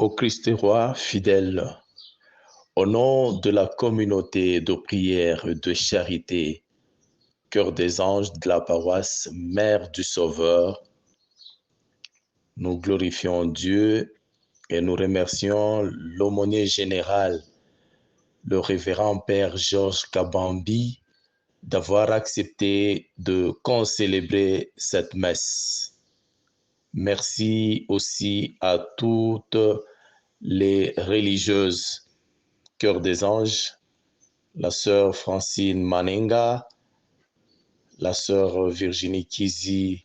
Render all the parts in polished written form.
Ô Christ roi fidèle, au nom de la communauté de prière et de charité, Cœur des anges de la paroisse Mère du Sauveur, nous glorifions Dieu et nous remercions l'aumônier général, le révérend Père Georges Kabambi, d'avoir accepté de concélébrer cette messe. Merci aussi à toutes les religieuses Cœur des anges, la sœur Francine Manenga, la sœur Virginie Kizi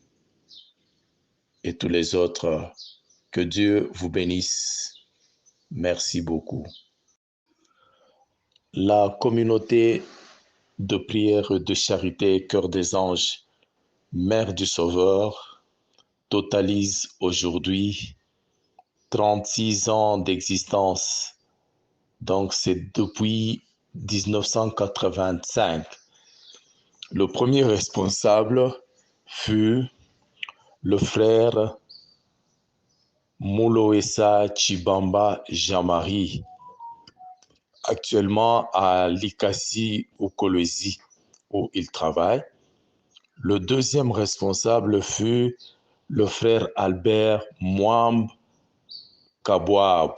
et tous les autres. Que Dieu vous bénisse. Merci beaucoup. La communauté de prière et de charité Cœur des anges, Mère du Sauveur, totalise aujourd'hui 36 ans d'existence. Donc c'est depuis 1985. Le premier responsable fut le frère Moloessa Chibamba Jean-Marie, actuellement à Likasi au Kolwezi, où il travaille. Le deuxième responsable fut le frère Albert Mwamb Kabouab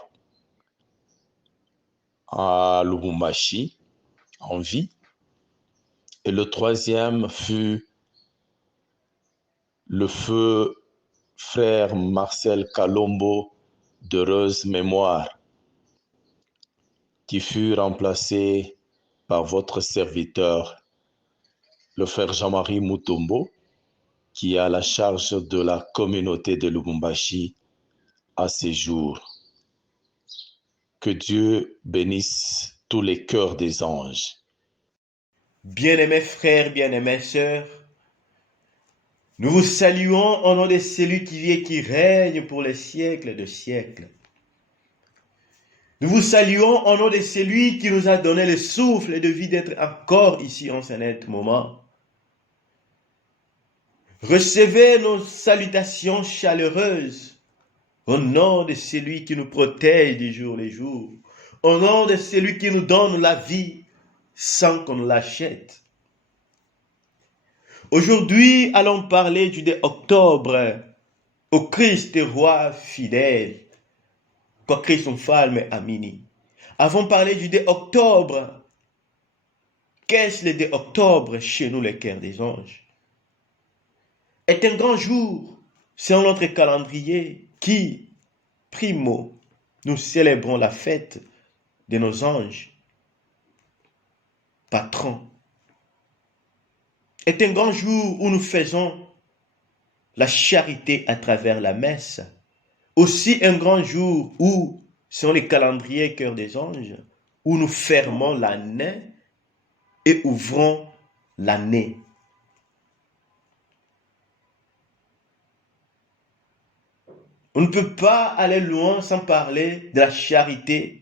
à Lubumbashi, en vie. Et le troisième fut le feu frère Marcel Kalombo d'heureuse mémoire, qui fut remplacé par votre serviteur, le frère Jean-Marie Mutombo, qui a la charge de la communauté de Lubumbashi à ces jours. Que Dieu bénisse tous les cœurs des anges. Bien-aimés frères, bien-aimées sœurs, nous vous saluons au nom de celui qui vit et qui règne pour les siècles de siècles. Nous vous saluons au nom de celui qui nous a donné le souffle de vie d'être encore ici en ce net moment. Recevez nos salutations chaleureuses au nom de celui qui nous protège du jour le jour, au nom de celui qui nous donne la vie sans qu'on l'achète. Aujourd'hui, allons parler du 2 octobre, au Christ roi fidèle, quoi Christ falme amini. Avons parlé du 2 octobre. Qu'est-ce le 2 octobre chez nous, les cœurs des anges? Est un grand jour, selon notre calendrier, qui, primo, nous célébrons la fête de nos anges, patrons. Est un grand jour où nous faisons la charité à travers la messe. Aussi un grand jour où, selon les calendriers Cœur des anges, où nous fermons l'année et ouvrons l'année. On ne peut pas aller loin sans parler de la charité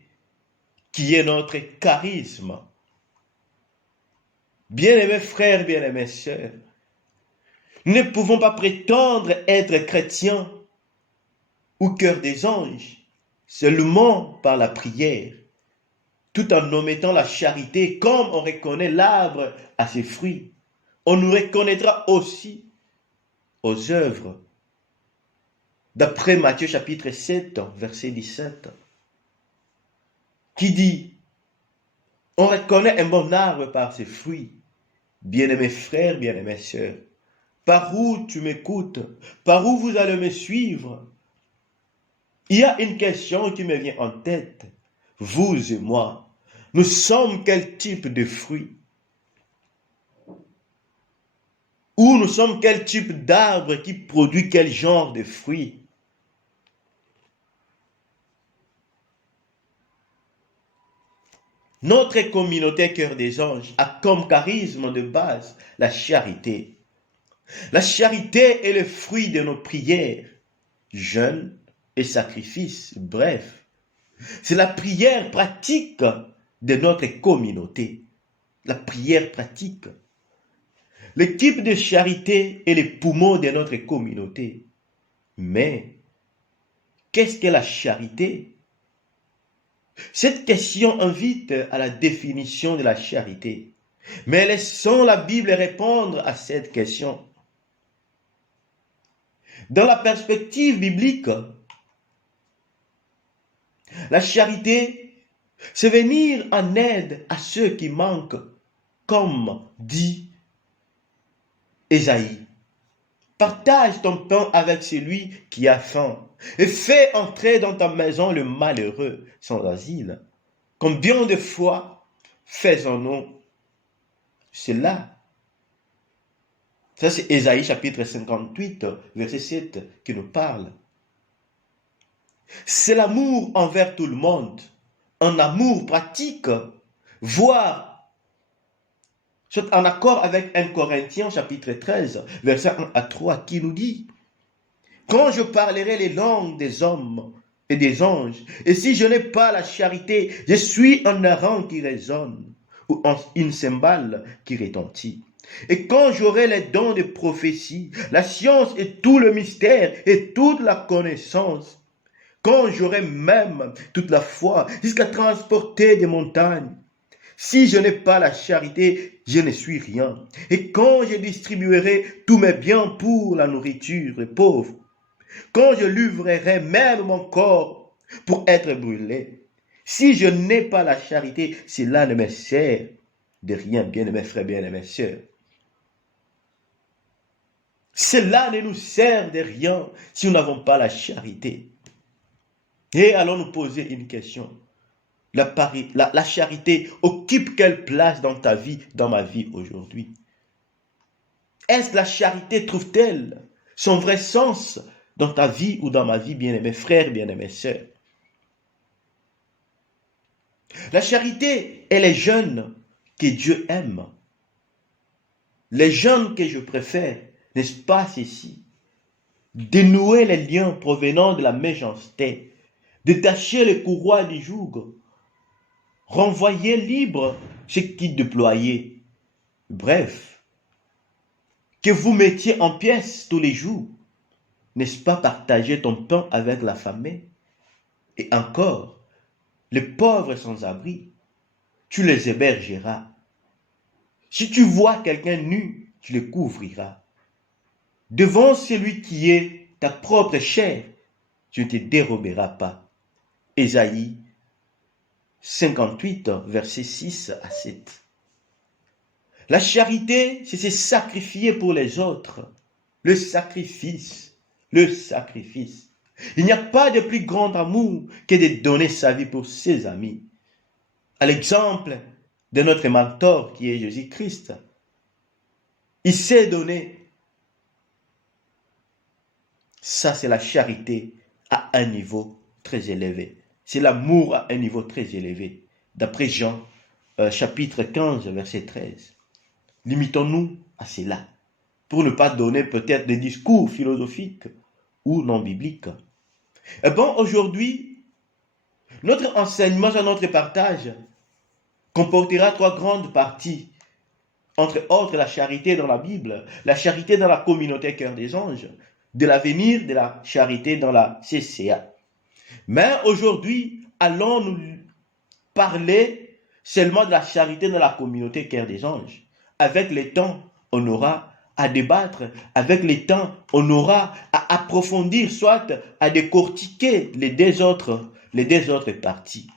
qui est notre charisme. Bien-aimés frères, bien-aimées sœurs, nous ne pouvons pas prétendre être chrétiens ou cœur des anges seulement par la prière, tout en omettant la charité comme on reconnaît l'arbre à ses fruits. On nous reconnaîtra aussi aux œuvres. D'après Matthieu chapitre 7, verset 17, qui dit, on reconnaît un bon arbre par ses fruits. Bien-aimés frères, bien-aimées sœurs, par où tu m'écoutes, par où vous allez me suivre, il y a une question qui me vient en tête. Vous et moi, nous sommes quel type de fruits? Ou nous sommes quel type d'arbre qui produit quel genre de fruits? Notre communauté Cœur des Anges a comme charisme de base la charité. La charité est le fruit de nos prières, jeûnes et sacrifices. Bref, c'est la prière pratique de notre communauté. La prière pratique. L'équipe de charité est les poumons de notre communauté. Mais, qu'est-ce que la charité? Cette question invite à la définition de la charité. Mais laissons la Bible répondre à cette question. Dans la perspective biblique, la charité, c'est venir en aide à ceux qui manquent, comme dit Ésaïe. Partage ton pain avec celui qui a faim et fais entrer dans ta maison le malheureux sans asile. Combien de fois faisons-nous cela? Ça, c'est Ésaïe chapitre 58, verset 7 qui nous parle. C'est l'amour envers tout le monde, un amour pratique, voire en accord avec 1 Corinthiens chapitre 13, verset 1 à 3, qui nous dit: quand je parlerai les langues des hommes et des anges, et si je n'ai pas la charité, je suis un hareng qui résonne, ou une cymbale qui retentit. Et quand j'aurai les dons de prophétie, la science et tout le mystère et toute la connaissance, quand j'aurai même toute la foi jusqu'à transporter des montagnes, si je n'ai pas la charité, je ne suis rien. Et quand je distribuerai tous mes biens pour la nourriture des pauvres, quand je livrerai même mon corps pour être brûlé, si je n'ai pas la charité, cela ne me sert de rien, bien-aimés frères, bien-aimés sœurs. Cela ne nous sert de rien si nous n'avons pas la charité. Et allons nous poser une question. La charité occupe quelle place dans ta vie, dans ma vie aujourd'hui? Est-ce que la charité trouve-t-elle son vrai sens dans ta vie ou dans ma vie, bien-aimés frères, bien-aimés sœurs? La charité est les jeunes que Dieu aime. Les jeunes que je préfère, n'est-ce pas ceci? Dénouer les liens provenant de la méchanceté, détacher les courroies du joug, renvoyer libre ce qui déployait. Bref, que vous mettiez en pièces tous les jours, n'est-ce pas partager ton pain avec la famille? Et encore, les pauvres sans abri, tu les hébergeras. Si tu vois quelqu'un nu, tu le couvriras. Devant celui qui est ta propre chair, tu ne te déroberas pas. Ésaïe 58, versets 6 à 7. La charité, c'est se sacrifier pour les autres. Le sacrifice. Le sacrifice. Il n'y a pas de plus grand amour que de donner sa vie pour ses amis. À l'exemple de notre mentor qui est Jésus-Christ. Il s'est donné. Ça, c'est la charité à un niveau très élevé. C'est l'amour à un niveau très élevé. D'après Jean, chapitre 15, verset 13. Limitons-nous à cela, pour ne pas donner peut-être des discours philosophiques ou non bibliques. Et bon, aujourd'hui, notre enseignement, notre partage, comportera trois grandes parties. Entre autres, la charité dans la Bible, la charité dans la communauté Cœur des Anges, de l'avenir de la charité dans la CCA. Mais aujourd'hui, allons nous parler seulement de la charité dans la communauté Cœur des Anges. Avec le temps, on aura à débattre. Avec le temps, on aura à approfondir, soit à décortiquer les deux autres parties.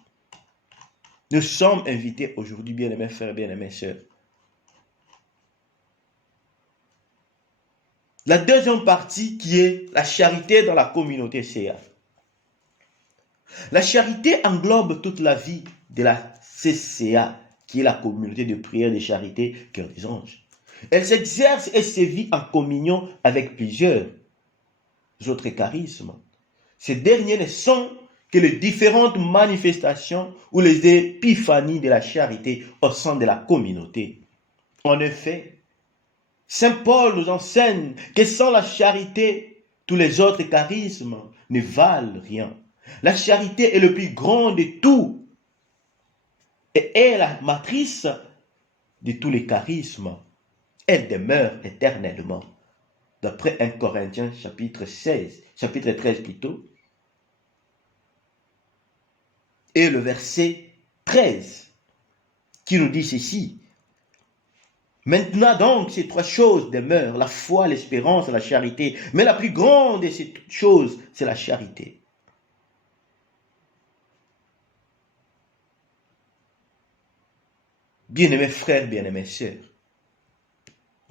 Nous sommes invités aujourd'hui, bien-aimés frères, bien-aimés sœurs. La deuxième partie qui est la charité dans la communauté CA. La charité englobe toute la vie de la CCA, qui est la communauté de prière de charité Cœur des Anges. Elle s'exerce et se vit en communion avec plusieurs autres charismes. Ces derniers ne sont que les différentes manifestations ou les épiphanies de la charité au sein de la communauté. En effet, Saint Paul nous enseigne que sans la charité, tous les autres charismes ne valent rien. La charité est le plus grand de tout et est la matrice de tous les charismes. Elle demeure éternellement. D'après 1 Corinthiens chapitre 13 plutôt. Et le verset 13 qui nous dit ceci. Maintenant donc, ces trois choses demeurent, la foi, l'espérance et la charité. Mais la plus grande de ces choses, c'est la charité. Bien-aimés frères, bien-aimés sœurs,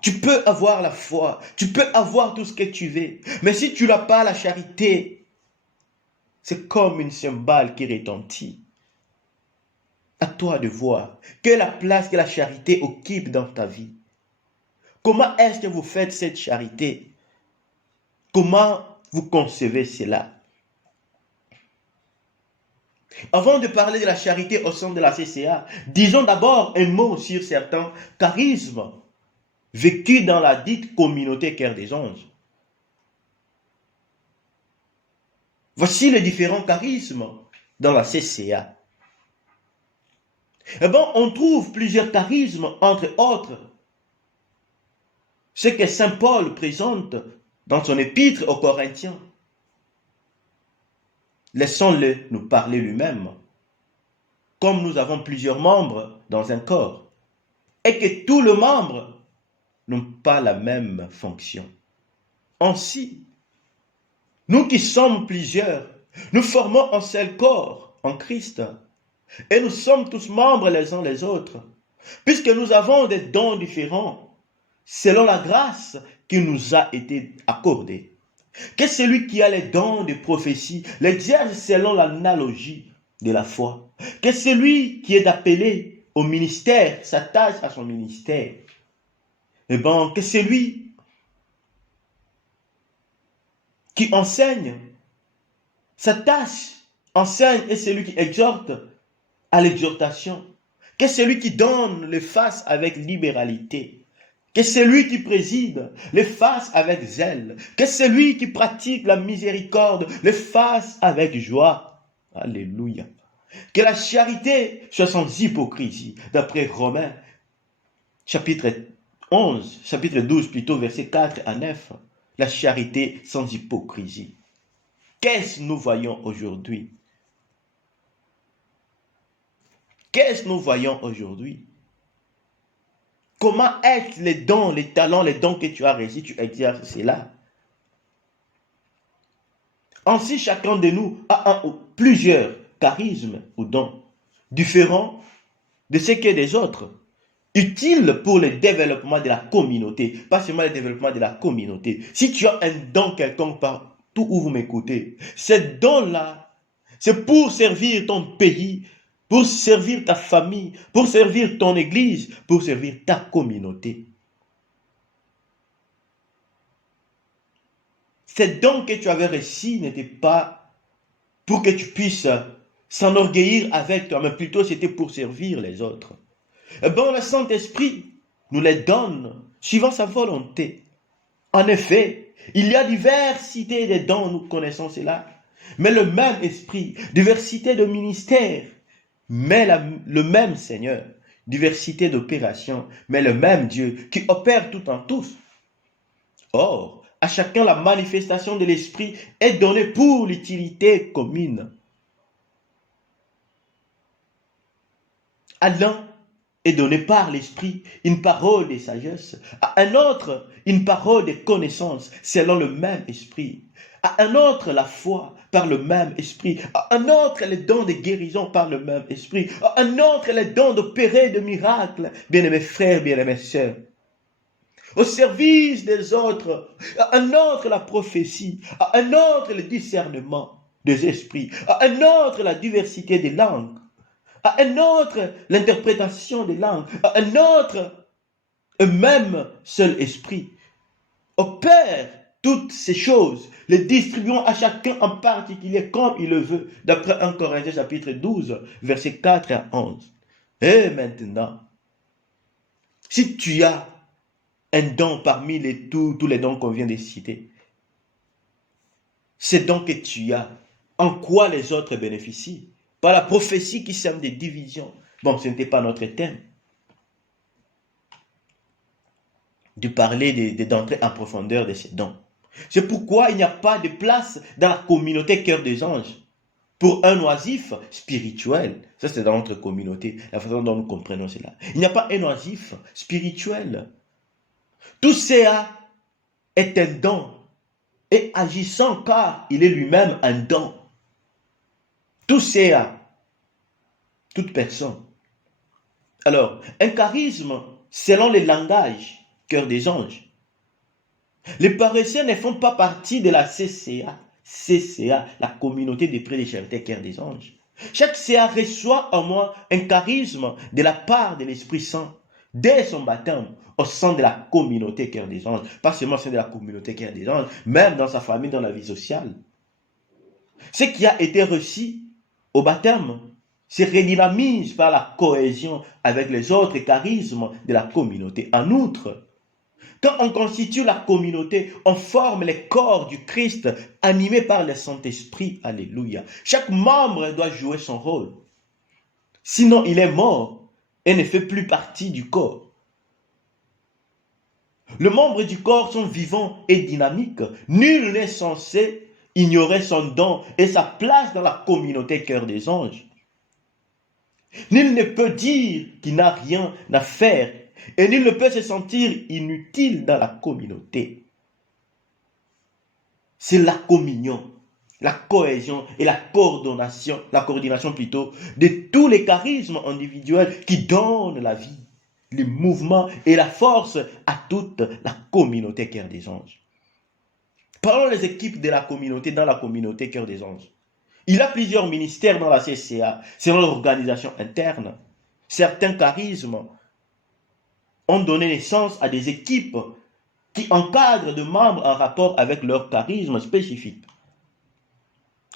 tu peux avoir la foi, tu peux avoir tout ce que tu veux, mais si tu n'as pas la charité, c'est comme une cymbale qui retentit. À toi de voir quelle est la place que la charité occupe dans ta vie. Comment est-ce que vous faites cette charité? Comment vous concevez cela? Avant de parler de la charité au sein de la CCA, disons d'abord un mot sur certains charismes vécus dans la dite communauté Cœur des Anges. Voici les différents charismes dans la CCA. Eh bien, on trouve plusieurs charismes, entre autres, ce que Saint Paul présente dans son épître aux Corinthiens. Laissons-le nous parler lui-même. Comme nous avons plusieurs membres dans un corps, et que tous les membres n'ont pas la même fonction. Ainsi, nous qui sommes plusieurs, nous formons un seul corps en Christ, et nous sommes tous membres les uns les autres, puisque nous avons des dons différents, selon la grâce qui nous a été accordée. Que celui qui a les dons de prophétie l'exerce selon l'analogie de la foi. Que celui qui est appelé au ministère s'attache à son ministère. Et bien, que celui qui enseigne s'attache, enseigne, et celui qui exhorte à l'exhortation. Que celui qui donne le fasse avec libéralité. Que celui qui préside le fasse avec zèle. Que celui qui pratique la miséricorde le fasse avec joie. Alléluia. Que la charité soit sans hypocrisie, d'après Romains, chapitre 12 plutôt, versets 4 à 9. La charité sans hypocrisie. Qu'est-ce que nous voyons aujourd'hui? Qu'est-ce que nous voyons aujourd'hui? Comment est-ce les dons, les talents, les dons que tu as reçus, tu exerces cela? Ainsi, chacun de nous a un ou plusieurs charismes ou dons différents de ce que des autres, utiles pour le développement de la communauté, pas seulement le développement de la communauté. Si tu as un don quelconque partout où vous m'écoutez, ce don-là, c'est pour servir ton pays, pour servir ta famille, pour servir ton église, pour servir ta communauté. Ces dons que tu avais reçus n'étaient pas pour que tu puisses s'enorgueillir avec toi, mais plutôt c'était pour servir les autres. Eh bien, le Saint-Esprit nous les donne suivant sa volonté. En effet, il y a diversité des dons, nous connaissons cela, mais le même esprit, diversité de ministères, mais le même Seigneur, diversité d'opérations, mais le même Dieu qui opère tout en tous. Or, à chacun la manifestation de l'esprit est donnée pour l'utilité commune. À l'un est donnée par l'esprit une parole de sagesse, à un autre une parole de connaissance selon le même esprit, à un autre la foi par le même esprit, à un autre les dons de guérison par le même esprit, à un autre les dons d'opérer de miracles, bien-aimés frères, bien-aimés sœurs. Au service des autres, à un autre la prophétie, à un autre le discernement des esprits, à un autre la diversité des langues, à un autre l'interprétation des langues, à un autre un même seul esprit opère toutes ces choses, les distribuant à chacun en particulier comme il le veut, d'après 1 Corinthiens chapitre 12, versets 4 à 11. Et maintenant, si tu as un don parmi tous les dons qu'on vient de citer, c'est donc que tu as, en quoi les autres bénéficient? Par la prophétie qui sème des divisions. Bon, ce n'était pas notre thème de parler d'entrer en profondeur de ces dons. C'est pourquoi il n'y a pas de place dans la communauté Cœur des Anges pour un oisif spirituel. Ça, c'est dans notre communauté, la façon dont nous comprenons cela. Il n'y a pas un oisif spirituel. Tout cela est un don et agissant car il est lui-même un don. Tout cela, toute personne. Alors, un charisme, selon le langage, cœur des anges. Les paresseux ne font pas partie de la CCA. CCA, la communauté des prêtres de charité cœur des anges. Chaque CA reçoit en moi un charisme de la part de l'Esprit Saint dès son baptême au sein de la communauté cœur des anges. Pas seulement au sein de la communauté cœur des anges, même dans sa famille, dans la vie sociale. Ce qui a été reçu au baptême se redynamise par la cohésion avec les autres charismes de la communauté. En outre, quand on constitue la communauté, on forme le corps du Christ animé par le Saint-Esprit. Alléluia. Chaque membre doit jouer son rôle. Sinon, il est mort et ne fait plus partie du corps. Les membres du corps sont vivants et dynamiques. Nul n'est censé ignorer son don et sa place dans la communauté cœur des anges. Nul ne peut dire qu'il n'a rien à faire et nul ne peut se sentir inutile dans la communauté. C'est la communion, la cohésion et la coordination plutôt, de tous les charismes individuels qui donnent la vie, le mouvement et la force à toute la communauté cœur des anges. Parlons des équipes de la communauté dans la communauté cœur des anges. Il y a plusieurs ministères dans la CCA, selon l'organisation interne. Certains charismes ont donné naissance à des équipes qui encadrent des membres en rapport avec leur charisme spécifique.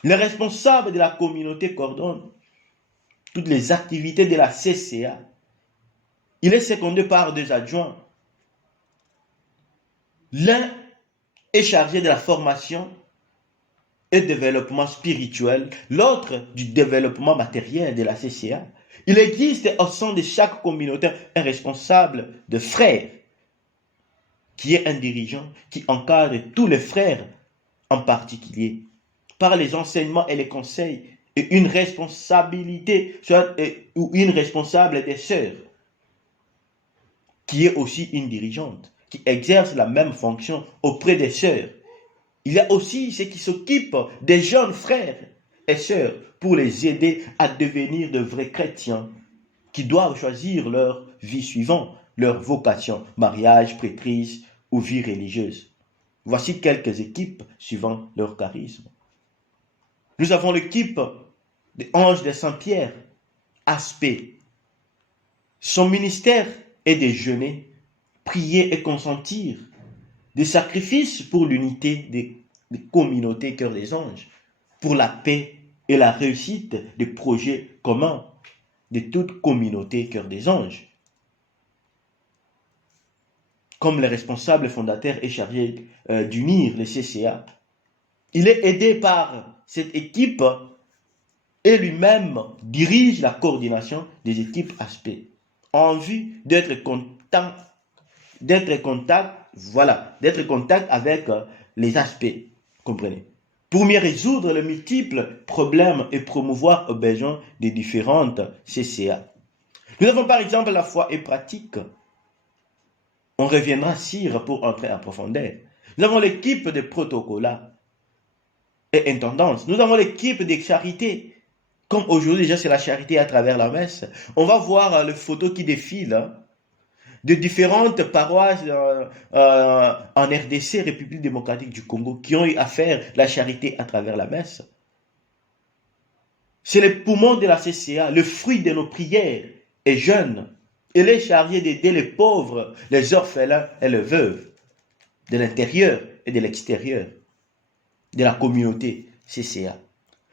Les responsables de la communauté coordonnent toutes les activités de la CCA. Il est secondé par 2 adjoints. L'un est chargé de la formation et développement spirituel, l'autre du développement matériel de la CCA. Il existe au sein de chaque communauté un responsable de frères, qui est un dirigeant qui encadre tous les frères en particulier, par les enseignements et les conseils, et une responsabilité, ou une responsable des sœurs, qui est aussi une dirigeante, qui exerce la même fonction auprès des sœurs. Il y a aussi ceux qui s'occupent des jeunes frères et sœurs pour les aider à devenir de vrais chrétiens qui doivent choisir leur vie suivante, leur vocation, mariage, prêtrise ou vie religieuse. Voici quelques équipes suivant leur charisme. Nous avons l'équipe des anges de Saint-Pierre, Aspect. Son ministère est de jeûner, prier et consentir des sacrifices pour l'unité des communautés cœur des anges, pour la paix et la réussite des projets communs de toute communauté cœur des anges. Comme le responsable fondateur est chargé d'unir les CCA, il est aidé par cette équipe et lui-même dirige la coordination des équipes aspects en vue d'être contact avec les aspects, comprenez, pour mieux résoudre les multiples problèmes et promouvoir aux besoins des différentes CCA. Nous avons par exemple la foi et pratique. On reviendra sur pour entrer en profondeur. Nous avons l'équipe de protocolat et intendance. Nous avons l'équipe de charité. Comme aujourd'hui déjà c'est la charité à travers la messe. On va voir les photos qui défilent de différentes paroisses en RDC, République démocratique du Congo, qui ont eu à faire la charité à travers la messe. C'est le poumon de la CCA, le fruit de nos prières et jeûnes. Il est chargé d'aider les pauvres, les orphelins et les veuves, de l'intérieur et de l'extérieur de la communauté CCA.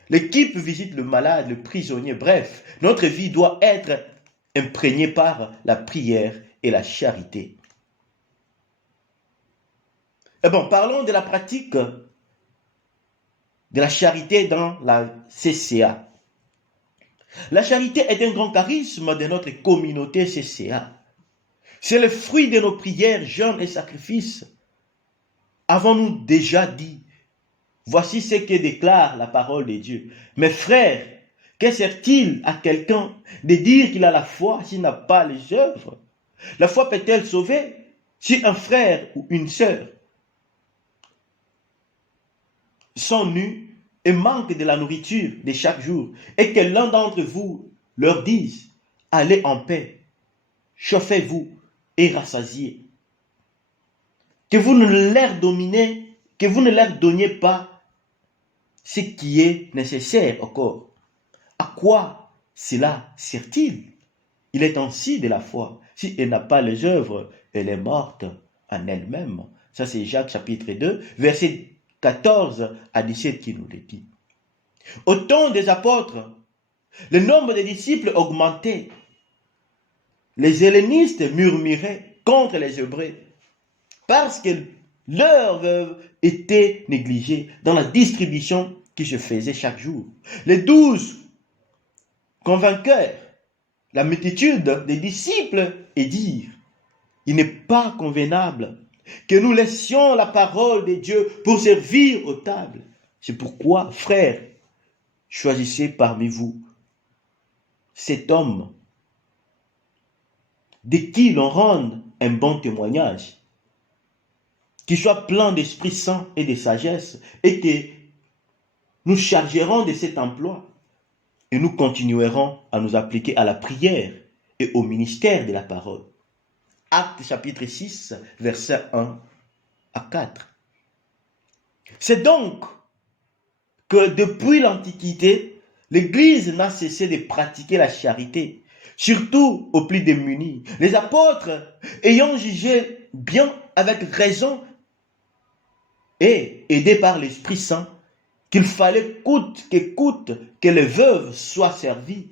L'équipe visite le malade, le prisonnier, bref, notre vie doit être imprégnée par la prière et la charité. Et bon, parlons de la pratique de la charité dans la CCA. La charité est un grand charisme de notre communauté CCA. C'est le fruit de nos prières, jeûnes et sacrifices. Avons-nous déjà dit, Voici ce que déclare la parole de Dieu. Mes frères, que sert-il à quelqu'un de dire qu'il a la foi s'il n'a pas les œuvres? La foi peut-elle sauver si un frère ou une sœur sont nus et manquent de la nourriture de chaque jour et que l'un d'entre vous leur dise, allez en paix, chauffez-vous et rassasiez. Que vous ne leur donniez pas ce qui est nécessaire au corps. À quoi cela sert-il? Il est ainsi de la foi. Si elle n'a pas les œuvres, elle est morte en elle-même. Ça, c'est Jacques chapitre 2, verset 14 à 17 qui nous le dit. Au temps des apôtres, le nombre des disciples augmentait. Les hellénistes murmuraient contre les Hébreux parce que leurs veuves étaient négligées dans la distribution qui se faisait chaque jour. Les 12 convainquèrent la multitude des disciples et dirent, il n'est pas convenable que nous laissions la parole de Dieu pour servir aux tables. C'est pourquoi, frères, choisissez parmi vous cet homme de qui l'on rende un bon témoignage, qui soit plein d'Esprit Saint et de sagesse, et que nous chargerons de cet emploi, et nous continuerons à nous appliquer à la prière et au ministère de la parole. Actes chapitre 6, versets 1 à 4. C'est donc que depuis l'Antiquité, l'Église n'a cessé de pratiquer la charité, surtout aux plus démunis. Les apôtres, ayant jugé bien avec raison et aidés par l'Esprit Saint, qu'il fallait coûte que coûte que les veuves soient servies,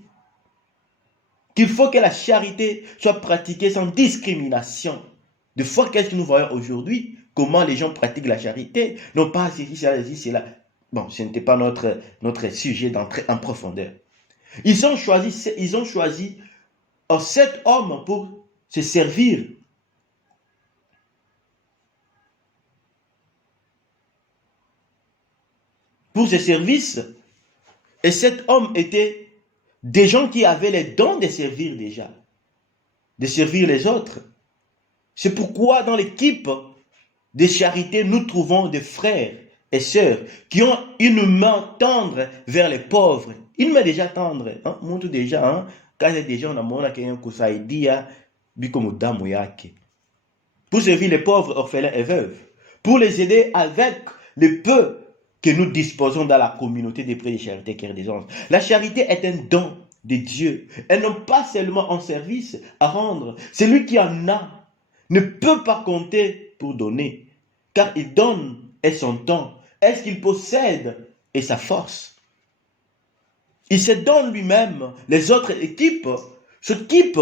qu'il faut que la charité soit pratiquée sans discrimination. De fois, qu'est-ce que nous voyons aujourd'hui? Comment les gens pratiquent la charité? Non pas ceci, cela. Bon, ce n'était pas notre sujet d'entrer en profondeur. Ils ont choisi 7 hommes pour se servir. Pour ce service. Et 7 hommes étaient des gens qui avaient les dons de servir déjà, de servir les autres. C'est pourquoi dans l'équipe de charité, nous trouvons des frères et sœurs qui ont une main tendre vers les pauvres. Une main déjà tendre, montre déjà, quand déjà on a mon kusaidia bikomo damu yake. Pour servir les pauvres, orphelins et veuves, pour les aider avec le peu que nous disposons dans la communauté des prêtres de charité Cœur des Anges. La charité est un don de Dieu. Elle n'a pas seulement un service à rendre. Celui qui en a ne peut pas compter pour donner, car il donne et son temps, est ce qu'il possède et sa force. Il se donne lui-même. Les autres équipes s'occupent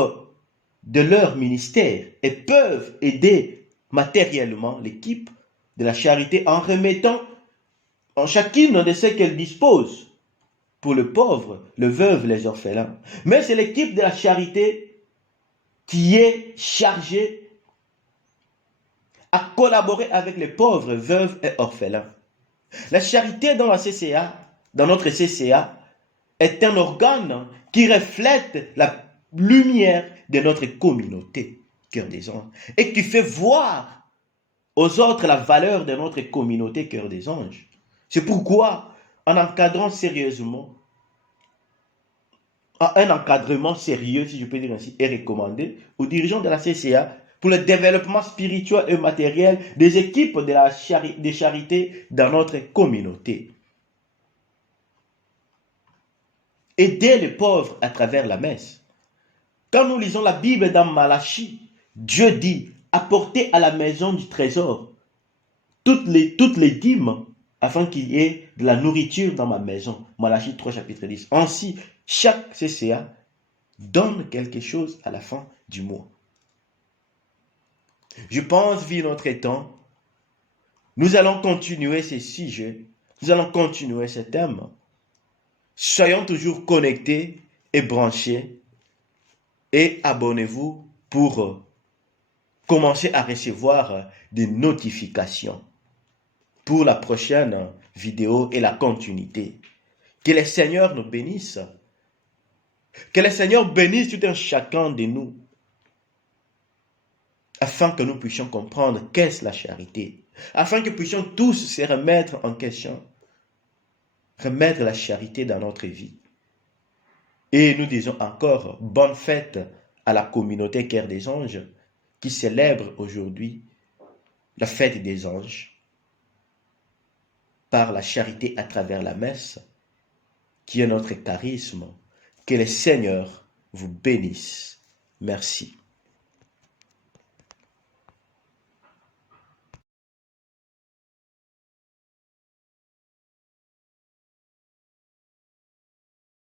de leur ministère et peuvent aider matériellement l'équipe de la charité en remettant en chacune de ce qu'elle dispose pour le pauvre, le veuve, les orphelins. Mais c'est l'équipe de la charité qui est chargée à collaborer avec les pauvres, veuves et orphelins. La charité dans la CCA, dans notre CCA, est un organe qui reflète la lumière de notre communauté, Cœur des Anges, et qui fait voir aux autres la valeur de notre communauté, Cœur des Anges. C'est pourquoi, en encadrant sérieusement, un encadrement sérieux, si je peux dire ainsi, est recommandé aux dirigeants de la CCA pour le développement spirituel et matériel des équipes de charité dans notre communauté. Aider les pauvres à travers la messe. Quand nous lisons la Bible dans Malachie, Dieu dit, apportez à la maison du trésor toutes les dîmes afin qu'il y ait de la nourriture dans ma maison. Malachie 3, chapitre 10. Ainsi, chaque CCA donne quelque chose à la fin du mois. Je pense, vu notre temps, nous allons continuer ces sujets, nous allons continuer ce thème. Soyons toujours connectés et branchés et abonnez-vous pour commencer à recevoir des notifications pour la prochaine vidéo et la continuité. Que le Seigneur nous bénisse. Que le Seigneur bénisse tout un chacun de nous, afin que nous puissions comprendre qu'est-ce la charité, afin que nous puissions tous se remettre en question, remettre la charité dans notre vie. Et nous disons encore bonne fête à la communauté Cœur des Anges qui célèbre aujourd'hui la fête des anges par la charité à travers la messe, qui est notre charisme. Que le Seigneur vous bénisse. Merci.